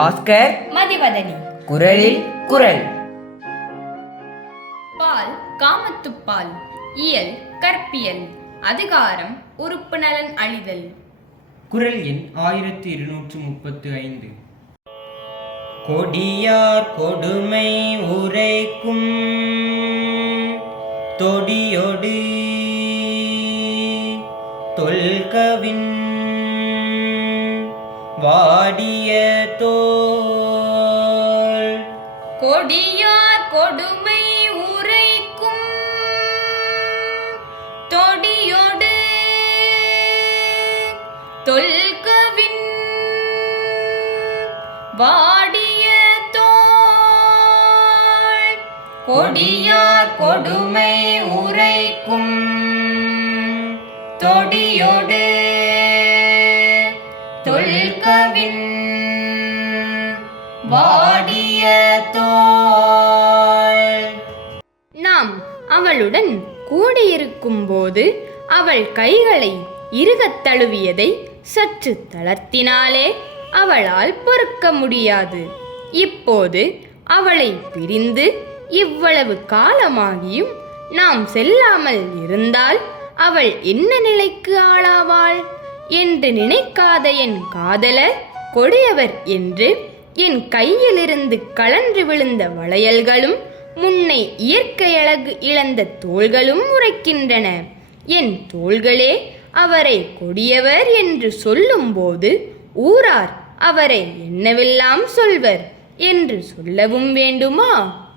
பாஸ்கர். மதிவதனி. குரலில் குரல். பால் காமத்துப்பால் இயல் கற்பியல். அதிகாரம் உறுப்பு நலன் அழிதல். குரல் எண் ஆயிரத்தி இருநூற்று முப்பத்து ஐந்து. கொடியார் கொடுமை உரைக்கும் தொடியொடு தொல்கவின் வாடிய தோல். கொடியார் கொடுமை உரைக்கும் தொடியொடு. தொல்கவின் வாடிய தோல். கொடியார் கொடுமை உரைக்கும் தொடியொடு. வாடிய நாம் அவளுடன் கூடியிருக்கும்போது அவள் கைகளை இருகத் தழுவியதை சற்று தளர்த்தினாலே அவளால் பொறுக்க முடியாது. இப்போது அவளை பிரிந்து இவ்வளவு காலமாகியும் நாம் செல்லாமல் இருந்தால் அவள் என்ன நிலைக்கு ஆளாவாள்? என்று நினைக்காத என் காதலர் கொடியவர் என்று என் கையிலிருந்து கலன்று விழுந்த வளையல்களும் முன்னை இயற்கை அழகு இழந்த தோள்களும் உரைக்கின்றன. என் தோள்களே அவரை கொடியவர் என்று சொல்லும்போது ஊரார் அவரை என்னவெல்லாம் சொல்வர் என்று சொல்லவும் வேண்டுமா?